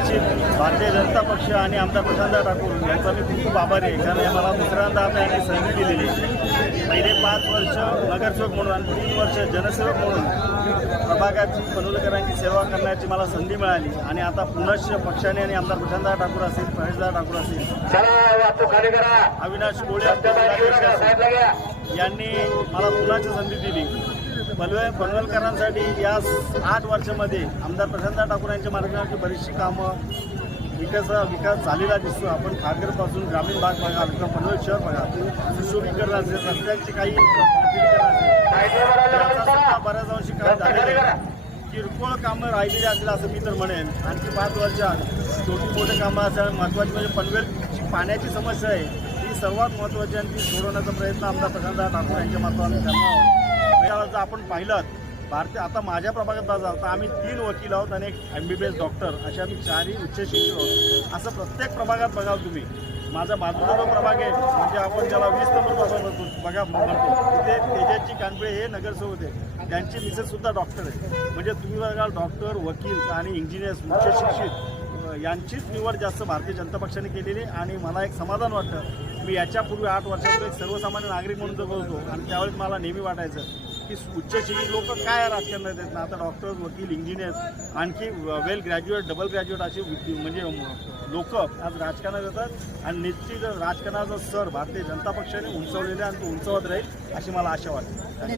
निश्चित भारतीय जनता पक्ष आणि आमदार प्रशांतदा ठाकूर यांचा मी खूप आभारी आहे, कारण मला दुसऱ्यांदा आता यांनी संधी दिलेली. पहिले 5 वर्ष नगरसेवक म्हणून आणि 3 वर्ष जनसेवक म्हणून प्रभागाची पनवेलकरांची सेवा करण्याची मला संधी मिळाली आणि आता पुनश्च पक्षाने आणि आमदार प्रशांतदा ठाकूर असेल, प्रवेशदा ठाकूर असेल, अविनाश कोळे यांनी मला पुन्हाची संधी दिली. पनवेलकरांसाठी या 8 वर्षामध्ये आमदार प्रशांतदा ठाकूर यांच्या मार्गावरची बरीचशी कामं विकास झालेला दिसतो. आपण खारघरपासून ग्रामीण भाग बघा किंवा पनवेल शहर बघा, सुशोभीकरण असेल, रस्त्यांची काही बऱ्याच अंशी काम झालेले, किरकोळ कामं राहिलेली असेल असं मी तर म्हणेन. आणखी 5 वर्षात छोटी मोठी कामं असेल, महत्त्वाची म्हणजे पनवेलची पाण्याची समस्या आहे, ही सर्वात महत्त्वाची आणि ती सोडवण्याचा प्रयत्न आमदार प्रशांतदा ठाकूर यांच्या माध्यमातून करणार आहोत. जर आपण पाहिलं भारतीय आता माझ्या प्रभागात बघा तर आम्ही 3 वकील आहोत आणि एक MBBS डॉक्टर, असे आम्ही 4ही उच्च शिक्षित आहोत. असं प्रत्येक प्रभागात बघा तुम्ही. माझा बाजूचा जो प्रभाग आहे म्हणजे आपण ज्याला 20 नंबर प्रभाग बघा म्हणतो, तिथे तेजाची कानपिळे हे नगरसेवक होते, त्यांची मिसेससुद्धा डॉक्टर आहे. म्हणजे तुम्ही बघा डॉक्टर, वकील आणि इंजिनियर्स उच्च शिक्षित यांचीच निवड जास्त भारतीय जनता पक्षाने केलेली आणि मला एक समाधान वाटतं. मी याच्यापूर्वी 8 वर्षापूर्वी एक सर्वसामान्य नागरिक म्हणून जगत होतो आणि त्यावेळेस मला नेहमी वाटायचं की उच्च शिक्षित लोक काय राजकारणात येत ना. आता डॉक्टर्स, वकील, इंजिनियर्स, आणखी वेल ग्रॅज्युएट, डबल ग्रॅज्युएट अशी म्हणजे लोक आज राजकारणात येतात आणि निश्चित राजकारणाचा सर भारतीय जनता पक्षाने उंचवलेला आणि तो उंचवत राहील अशी मला आशा वाटते.